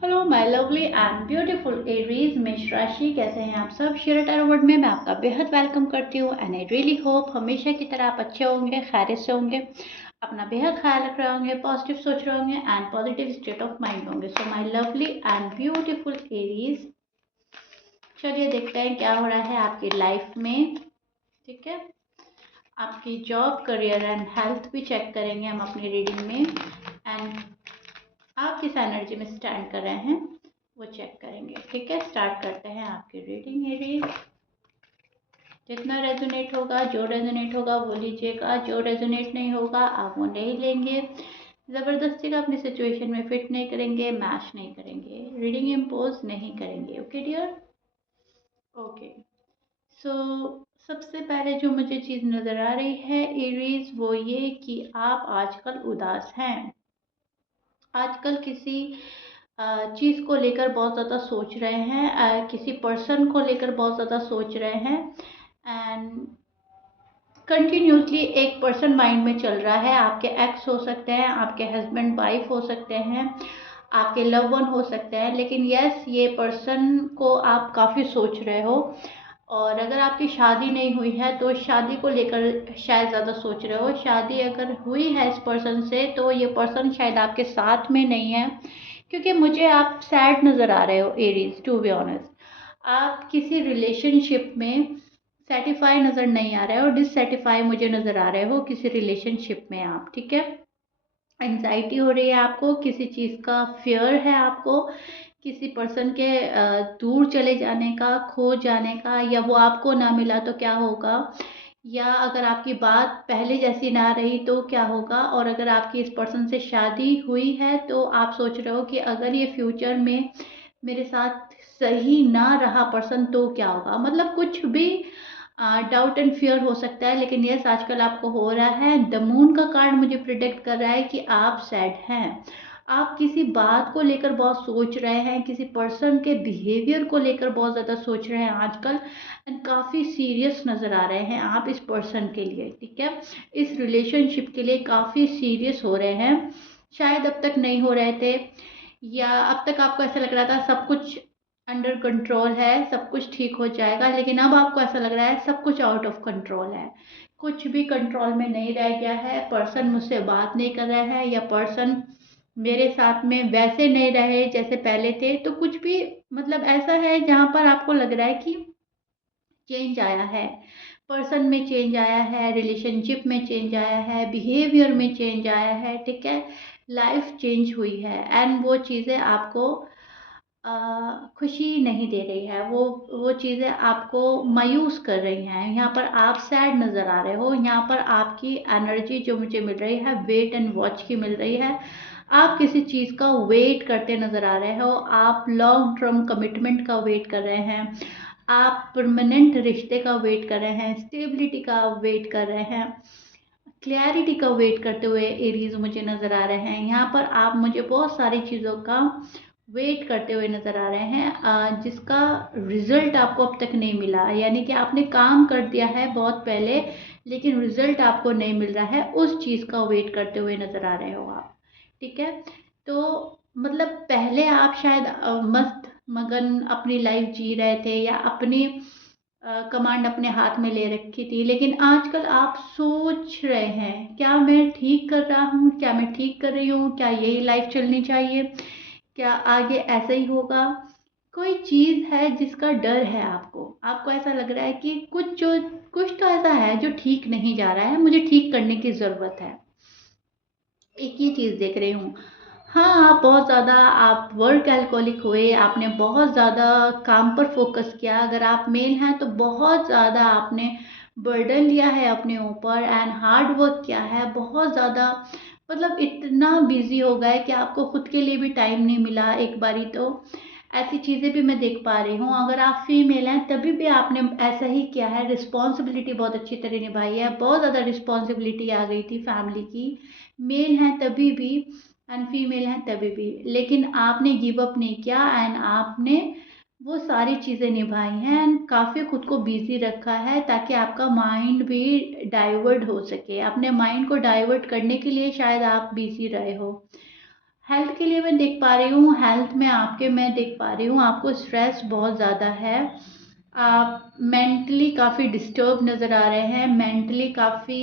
Hello my lovely and beautiful Aries मेष राशि, कैसे हैं आप सब। शेयर टैरो वर्ड में मैं आपका बेहद वेलकम करती हूँ एंड आई रियली होप हमेशा की तरह आप अच्छे होंगे, खैरियत से होंगे, अपना बेहद ख्याल रख रहे होंगे, पॉजिटिव सोच रहे होंगे and positive state of mind होंगे। So my lovely and beautiful Aries, चलिए देखते हैं क्या हो रहा है आपकी लाइफ में। ठीक है, आपकी जॉब, करियर एंड हेल्थ भी चेक करेंगे हम अपनी रीडिंग में एंड आप किस एनर्जी में स्टैंड कर रहे हैं वो चेक करेंगे। ठीक है, स्टार्ट करते हैं आपकी रीडिंग एरीज। जितना रेजोनेट होगा, जो रेजोनेट होगा वो लीजिएगा, जो रेजोनेट नहीं होगा आप वो नहीं लेंगे। ज़बरदस्ती का अपनी सिचुएशन में फिट नहीं करेंगे, मैच नहीं करेंगे, रीडिंग इम्पोज नहीं करेंगे। Okay dear, okay. सो सबसे पहले जो मुझे चीज़ नज़र आ रही है एरीज, वो ये कि आप आजकल उदास हैं। आजकल किसी चीज़ को लेकर बहुत ज़्यादा सोच रहे हैं, किसी पर्सन को लेकर बहुत ज़्यादा सोच रहे हैं एंड कंटिन्यूसली एक पर्सन माइंड में चल रहा है। आपके एक्स हो सकते हैं, आपके हस्बैंड वाइफ हो सकते हैं, आपके लव वन हो सकते हैं, लेकिन यस, ये पर्सन को आप काफ़ी सोच रहे हो। और अगर आपकी शादी नहीं हुई है तो शादी को लेकर शायद ज़्यादा सोच रहे हो। शादी अगर हुई है इस पर्सन से तो ये पर्सन शायद आपके साथ में नहीं है, क्योंकि मुझे आप सैड नज़र आ रहे हो एरीज। टू बी ऑनेस्ट, आप किसी रिलेशनशिप में सेटिस्फाई नज़र नहीं आ रहे हो, डिससेटिस्फाई मुझे नज़र आ रहे हो किसी रिलेशनशिप में आप। ठीक है, एंजाइटी हो रही है आपको, किसी चीज़ का फियर है आपको, किसी पर्सन के दूर चले जाने का, खो जाने का, या वो आपको ना मिला तो क्या होगा, या अगर आपकी बात पहले जैसी ना रही तो क्या होगा। और अगर आपकी इस पर्सन से शादी हुई है तो आप सोच रहे हो कि अगर ये फ्यूचर में मेरे साथ सही ना रहा पर्सन तो क्या होगा। मतलब कुछ भी डाउट एंड फियर हो सकता है, लेकिन यस, आजकल आपको हो रहा है। द मून का कार्ड मुझे प्रिडिक्ट कर रहा है कि आप सैड हैं। आप किसी बात को लेकर बहुत सोच रहे हैं, किसी पर्सन के बिहेवियर को लेकर बहुत ज़्यादा सोच रहे हैं आजकल एंड काफ़ी सीरियस नज़र आ रहे हैं आप इस पर्सन के लिए। ठीक है, इस रिलेशनशिप के लिए काफ़ी सीरियस हो रहे हैं। शायद अब तक नहीं हो रहे थे, या अब तक आपको ऐसा लग रहा था सब कुछ अंडर कंट्रोल है, सब कुछ ठीक हो जाएगा, लेकिन अब आपको ऐसा लग रहा है सब कुछ आउट ऑफ कंट्रोल है, कुछ भी कंट्रोल में नहीं रह गया है। पर्सन मुझसे बात नहीं कर रहा है, या पर्सन मेरे साथ में वैसे नहीं रहे जैसे पहले थे। तो कुछ भी मतलब ऐसा है जहाँ पर आपको लग रहा है कि चेंज आया है, पर्सन में चेंज आया है, रिलेशनशिप में चेंज आया है, बिहेवियर में चेंज आया है। ठीक है, लाइफ चेंज हुई है एंड वो चीज़ें आपको खुशी नहीं दे रही है, वो चीज़ें आपको मायूस कर रही हैं। यहाँ पर आप सैड नज़र आ रहे हो। यहाँ पर आपकी एनर्जी जो मुझे मिल रही है वेट एंड वॉच की मिल रही है। आप किसी चीज़ का वेट करते नज़र आ रहे हो, आप लॉन्ग टर्म कमिटमेंट का वेट कर रहे हैं, आप परमानेंट रिश्ते का वेट कर रहे हैं, स्टेबिलिटी का वेट कर रहे हैं, क्लैरिटी का वेट करते हुए एरीज मुझे नज़र आ रहे हैं। यहाँ पर आप मुझे बहुत सारी चीज़ों का वेट करते हुए नज़र आ रहे हैं, जिसका रिजल्ट आपको अब तक नहीं मिला। यानी कि आपने काम कर दिया है बहुत पहले, लेकिन रिजल्ट आपको नहीं मिल रहा है, उस चीज़ का वेट करते हुए नज़र आ रहे हो आप। ठीक है, तो मतलब पहले आप शायद मस्त मगन अपनी लाइफ जी रहे थे, या अपनी कमांड अपने हाथ में ले रखी थी, लेकिन आजकल आप सोच रहे हैं क्या मैं ठीक कर रहा हूँ, क्या मैं ठीक कर रही हूँ, क्या यही लाइफ चलनी चाहिए, क्या आगे ऐसा ही होगा। कोई चीज़ है जिसका डर है आपको, आपको ऐसा लग रहा है कि कुछ तो ऐसा है जो ठीक नहीं जा रहा है, मुझे ठीक करने की ज़रूरत है। एक ये चीज़ देख रही हूँ। हाँ, आप बहुत ज़्यादा आप वर्क एल्कोहलिक हुए, आपने बहुत ज़्यादा काम पर फोकस किया। अगर आप मेल हैं तो बहुत ज़्यादा आपने बर्डन लिया है अपने ऊपर एंड हार्ड वर्क किया है बहुत ज़्यादा। मतलब इतना बिजी हो गए कि आपको खुद के लिए भी टाइम नहीं मिला एक बारी तो। ऐसी चीज़ें भी मैं देख पा रही हूँ। अगर आप फीमेल हैं तभी भी आपने ऐसा ही किया है, रिस्पॉन्सिबिलिटी बहुत अच्छी तरह निभाई है, बहुत ज़्यादा रिस्पॉन्सिबिलिटी आ गई थी फैमिली की। मेल हैं तभी भी एंड फीमेल हैं तभी भी, लेकिन आपने गिव अप नहीं किया एंड आपने वो सारी चीज़ें निभाई हैं एंड काफ़ी खुद को बिजी रखा है, ताकि आपका माइंड भी डाइवर्ट हो सके। अपने माइंड को डाइवर्ट करने के लिए शायद आप बिजी रहे हो। हेल्थ के लिए मैं देख पा रही हूँ, हेल्थ में आपके मैं देख पा रही हूँ आपको स्ट्रेस बहुत ज़्यादा है। आप मेंटली काफ़ी डिस्टर्ब नज़र आ रहे हैं, मेंटली काफ़ी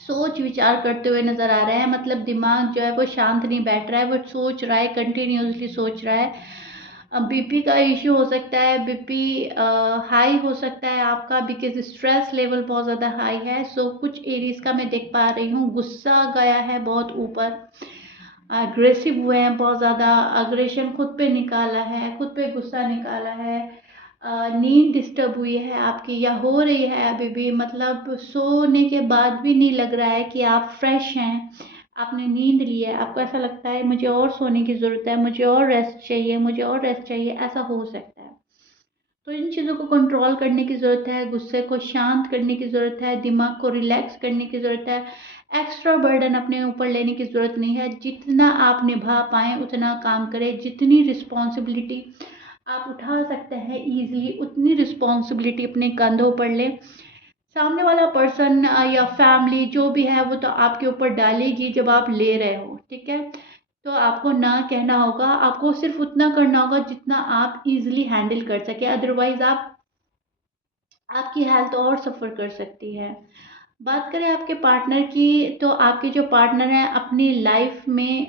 सोच विचार करते हुए नज़र आ रहे हैं। मतलब दिमाग जो है वो शांत नहीं बैठ रहा है, वो सोच रहा है, कंटिन्यूसली सोच रहा है। बीपी का इश्यू हो सकता है, बीपी हाई हो सकता है आपका, बिकॉज स्ट्रेस लेवल बहुत ज़्यादा हाई है। सो कुछ एरीज का मैं देख पा रही हूँ, गुस्सा गया है बहुत ऊपर, अग्रेसिव हुए हैं बहुत ज़्यादा, अग्रेशन खुद पे निकाला है, खुद पे गुस्सा निकाला है। नींद डिस्टर्ब हुई है आपकी या हो रही है अभी भी, मतलब सोने के बाद भी नहीं लग रहा है कि आप फ्रेश हैं। आपने नींद ली है, आपको ऐसा लगता है मुझे और सोने की ज़रूरत है, मुझे और रेस्ट चाहिए, मुझे और रेस्ट चाहिए, ऐसा हो सकता है। तो इन चीज़ों को कंट्रोल करने की ज़रूरत है, गुस्से को शांत करने की ज़रूरत है, दिमाग को रिलैक्स करने की ज़रूरत है। एक्स्ट्रा बर्डन अपने ऊपर लेने की ज़रूरत नहीं है। जितना आप निभा पाएँ उतना काम करें, जितनी रिस्पॉन्सिबिलिटी आप उठा सकते हैं ईजिली उतनी रिस्पॉन्सिबिलिटी अपने कंधों पर लें। सामने वाला पर्सन या फैमिली जो भी है वो तो आपके ऊपर डालेगी जब आप ले रहे हो, ठीक है। तो आपको ना कहना होगा, आपको सिर्फ उतना करना होगा जितना आप इजीली हैंडल कर सके, अदरवाइज आप आपकी हेल्थ और सफ़र कर सकती है। बात करें आपके पार्टनर की, तो आपके जो पार्टनर हैं अपनी लाइफ में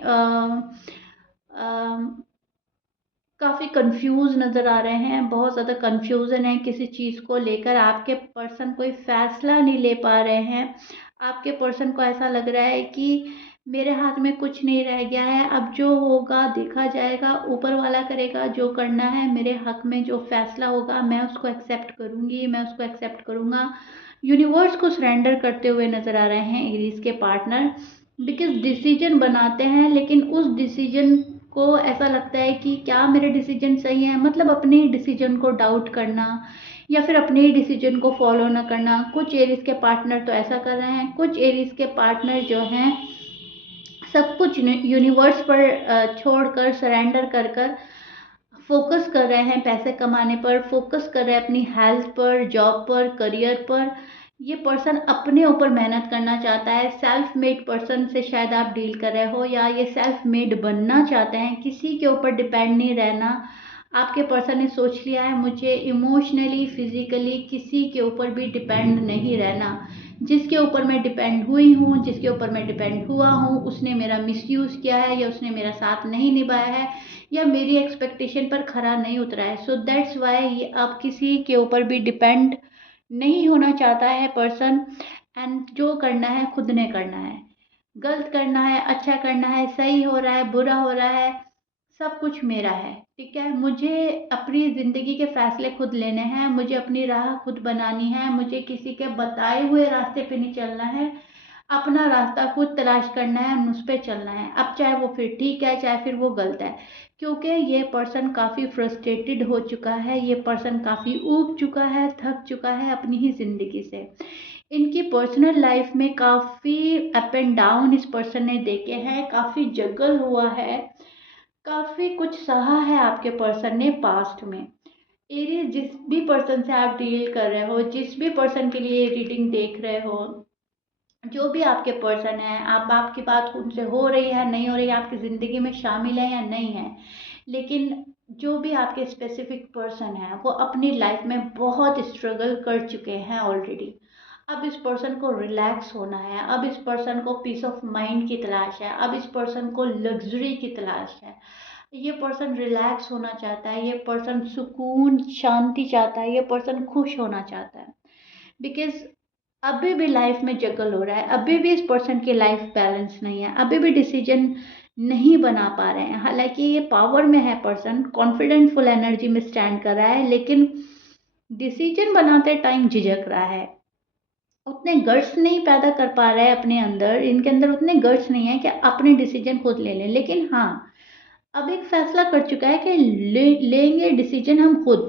काफ़ी कंफ्यूज नज़र आ रहे हैं, बहुत ज़्यादा कंफ्यूजन है किसी चीज़ को लेकर। आपके पर्सन कोई फैसला नहीं ले पा रहे हैं। आपके पर्सन को ऐसा लग रहा है कि मेरे हाथ में कुछ नहीं रह गया है, अब जो होगा देखा जाएगा, ऊपर वाला करेगा जो करना है, मेरे हक में जो फैसला होगा मैं उसको एक्सेप्ट करूँगी, मैं उसको एक्सेप्ट करूँगा। यूनिवर्स को सरेंडर करते हुए नज़र आ रहे हैं एरीज के पार्टनर, बिकॉज डिसीजन बनाते हैं लेकिन उस डिसीजन को ऐसा लगता है कि क्या मेरे डिसीजन सही है, मतलब अपने डिसीजन को डाउट करना या फिर अपने ही डिसीजन को फॉलो ना करना। कुछ एरीज के पार्टनर तो ऐसा कर रहे हैं, कुछ एरीज के पार्टनर जो हैं सब कुछ यूनिवर्स पर छोड़कर सरेंडर कर कर फोकस कर रहे हैं पैसे कमाने पर, फोकस कर रहे हैं अपनी हेल्थ पर, जॉब पर, करियर पर। ये पर्सन अपने ऊपर मेहनत करना चाहता है। सेल्फ मेड पर्सन से शायद आप डील कर रहे हो या ये सेल्फ मेड बनना चाहते हैं, किसी के ऊपर डिपेंड नहीं रहना। आपके पर्सन ने सोच लिया है मुझे इमोशनली फिजिकली किसी के ऊपर भी डिपेंड नहीं रहना। जिसके ऊपर मैं डिपेंड हुई हूँ, जिसके ऊपर मैं डिपेंड हुआ हूँ, उसने मेरा मिसयूज़ किया है या उसने मेरा साथ नहीं निभाया है या मेरी एक्सपेक्टेशन पर खरा नहीं उतरा है। सो दैट्स वाई ये अब किसी के ऊपर भी डिपेंड नहीं होना चाहता है पर्सन। एंड जो करना है खुद ने करना है, गलत करना है, अच्छा करना है, सही हो रहा है, बुरा हो रहा है, सब कुछ मेरा है, ठीक है। मुझे अपनी ज़िंदगी के फैसले खुद लेने हैं, मुझे अपनी राह खुद बनानी है, मुझे किसी के बताए हुए रास्ते पे नहीं चलना है, अपना रास्ता खुद तलाश करना है, उस पर चलना है। अब चाहे वो फिर ठीक है चाहे फिर वो गलत है, क्योंकि ये पर्सन काफ़ी फ्रस्ट्रेटेड हो चुका है, ये पर्सन काफ़ी ऊब चुका है, थक चुका है अपनी ही ज़िंदगी से। इनकी पर्सनल लाइफ में काफ़ी अप एंड डाउन इस पर्सन ने देखे हैं, काफ़ी जगल हुआ है, काफ़ी कुछ सहा है आपके पर्सन ने पास्ट में। एरीज जिस भी पर्सन से आप डील कर रहे हो, जिस भी पर्सन के लिए रीडिंग देख रहे हो, जो भी आपके पर्सन है, आप आपकी बात उनसे हो रही है नहीं हो रही है, आपकी ज़िंदगी में शामिल है या नहीं है, लेकिन जो भी आपके स्पेसिफिक पर्सन है वो अपनी लाइफ में बहुत स्ट्रगल कर चुके हैं ऑलरेडी। अब इस पर्सन को रिलैक्स होना है, अब इस पर्सन को पीस ऑफ माइंड की तलाश है, अब इस पर्सन को लग्जरी की तलाश है। ये पर्सन रिलैक्स होना चाहता है, ये पर्सन सुकून शांति चाहता है, ये पर्सन खुश होना चाहता है। बिकॉज अभी भी लाइफ में जगल हो रहा है, अभी भी इस पर्सन की लाइफ बैलेंस नहीं है, अभी भी डिसीजन नहीं बना पा रहे हैं। हालांकि ये पावर में है पर्सन, कॉन्फिडेंट फुल एनर्जी में स्टैंड कर रहा है, लेकिन डिसीजन बनाते टाइम झिझक रहा है, उतने गट्स नहीं पैदा कर पा रहा है अपने अंदर, इनके अंदर उतने गट्स नहीं है कि अपने डिसीजन खुद ले लें। लेकिन हाँ, अब एक फैसला कर चुका है कि लेंगे डिसीजन हम खुद,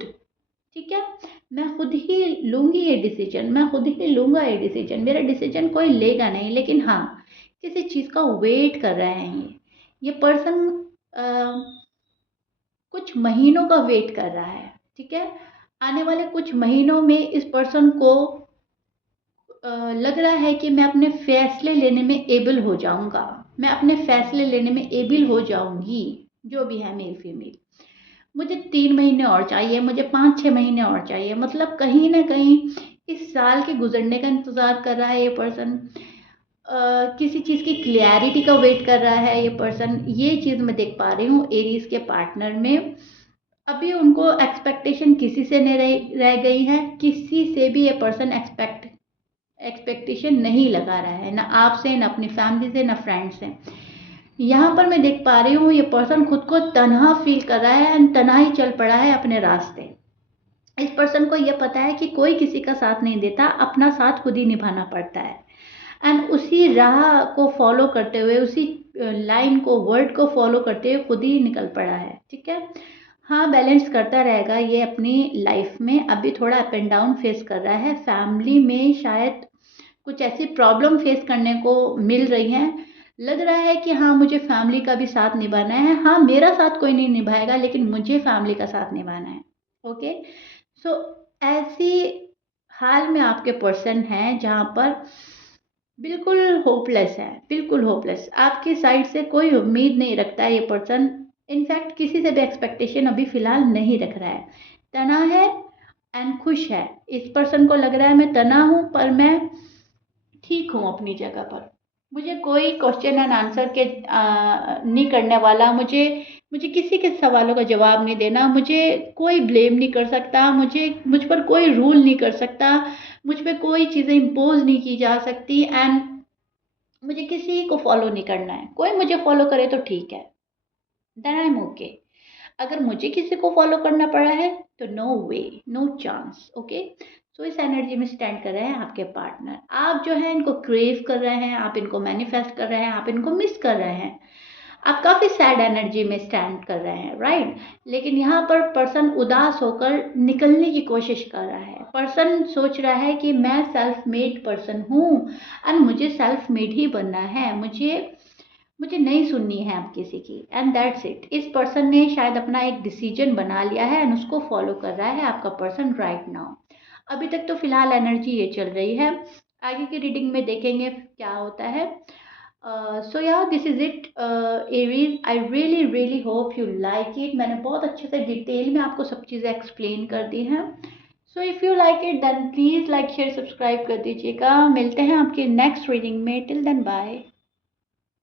ठीक है। मैं खुद ही लूंगी ये डिसीजन, मैं खुद ही लूंगा ये डिसीजन, मेरा डिसीजन कोई लेगा नहीं। लेकिन हाँ, किसी चीज़ का वेट कर रहे हैं ये पर्सन, कुछ महीनों का वेट कर रहा है, ठीक है। आने वाले कुछ महीनों में इस पर्सन को लग रहा है कि मैं अपने फैसले लेने में एबल हो जाऊंगा, मैं अपने फैसले लेने में एबल हो जाऊंगी, जो भी है मेल फीमेल। मुझे 3 महीने और चाहिए, मुझे 5-6 महीने और चाहिए, मतलब कहीं ना कहीं इस साल के गुजरने का इंतज़ार कर रहा है ये पर्सन। किसी चीज़ की क्लियरिटी का वेट कर रहा है ये पर्सन। ये चीज़ मैं देख पा रही हूँ एरीज के पार्टनर में। अभी उनको एक्सपेक्टेशन किसी से नहीं रह गई है, किसी से भी ये पर्सन एक्सपेक्टेशन नहीं लगा रहा है, ना आपसे, ना अपनी फैमिली से, ना फ्रेंड से। यहाँ पर मैं देख पा रही हूँ ये पर्सन खुद को तन्हा फील कर रहा है एंड तन्हा ही चल पड़ा है अपने रास्ते। इस पर्सन को ये पता है कि कोई किसी का साथ नहीं देता, अपना साथ खुद ही निभाना पड़ता है। एंड उसी राह को फॉलो करते हुए, उसी लाइन को, वर्ड को फॉलो करते हुए खुद ही निकल पड़ा है। ठीक है, हाँ, बैलेंस करता रहेगा ये अपनी लाइफ में। अभी थोड़ा अप एंड डाउन फेस कर रहा है, फैमिली में शायद कुछ ऐसी प्रॉब्लम फेस करने को मिल रही है। लग रहा है कि हाँ, मुझे फैमिली का भी साथ निभाना है। हाँ, मेरा साथ कोई नहीं निभाएगा, लेकिन मुझे फैमिली का साथ निभाना है। ओके, सो ऐसी हाल में आपके पर्सन हैं जहाँ पर बिल्कुल होपलेस है, बिल्कुल होपलेस। आपकी साइड से कोई उम्मीद नहीं रखता है ये पर्सन। इनफैक्ट किसी से भी एक्सपेक्टेशन अभी फिलहाल नहीं रख रहा है। तना है एंड खुश है। इस पर्सन को लग रहा है मैं तना हूँ पर मैं ठीक हूँ अपनी जगह पर। मुझे कोई क्वेश्चन एंड आंसर के नहीं करने वाला, मुझे मुझे किसी के सवालों का जवाब नहीं देना, मुझे कोई ब्लेम नहीं कर सकता, मुझ पर कोई रूल नहीं कर सकता, मुझ पे कोई चीज़ें इम्पोज नहीं की जा सकती। एंड मुझे किसी को फॉलो नहीं करना है। कोई मुझे फॉलो करे तो ठीक है, देन आई एम ओके। अगर मुझे किसी को फॉलो करना पड़ा है तो नो वे, नो चांस। ओके, सो इस एनर्जी में स्टैंड कर रहे हैं आपके पार्टनर। आप जो है इनको क्रेव कर रहे हैं, आप इनको मैनिफेस्ट कर रहे हैं, आप इनको मिस कर रहे हैं। आप काफ़ी सैड एनर्जी में स्टैंड कर रहे हैं, राइट। लेकिन यहाँ पर पर्सन उदास होकर निकलने की कोशिश कर रहा है। पर्सन सोच रहा है कि मैं सेल्फ मेड पर्सन हूँ एंड मुझे सेल्फ मेड ही बनना है, मुझे मुझे नहीं सुननी है अब किसी की, एंड दैट्स इट। इस पर्सन ने शायद अपना एक डिसीजन बना लिया है एंड उसको फॉलो कर रहा है आपका पर्सन राइट नाउ। अभी तक तो फिलहाल एनर्जी ये चल रही है, आगे की रीडिंग में देखेंगे क्या होता है। सो या this is it Aries. I really really hope you like it. मैंने बहुत अच्छे से डिटेल में आपको सब चीज़ें एक्सप्लेन कर दी हैं। So if you like it then please like share subscribe कर दीजिएगा। मिलते हैं आपकी नेक्स्ट रीडिंग में। Till then bye.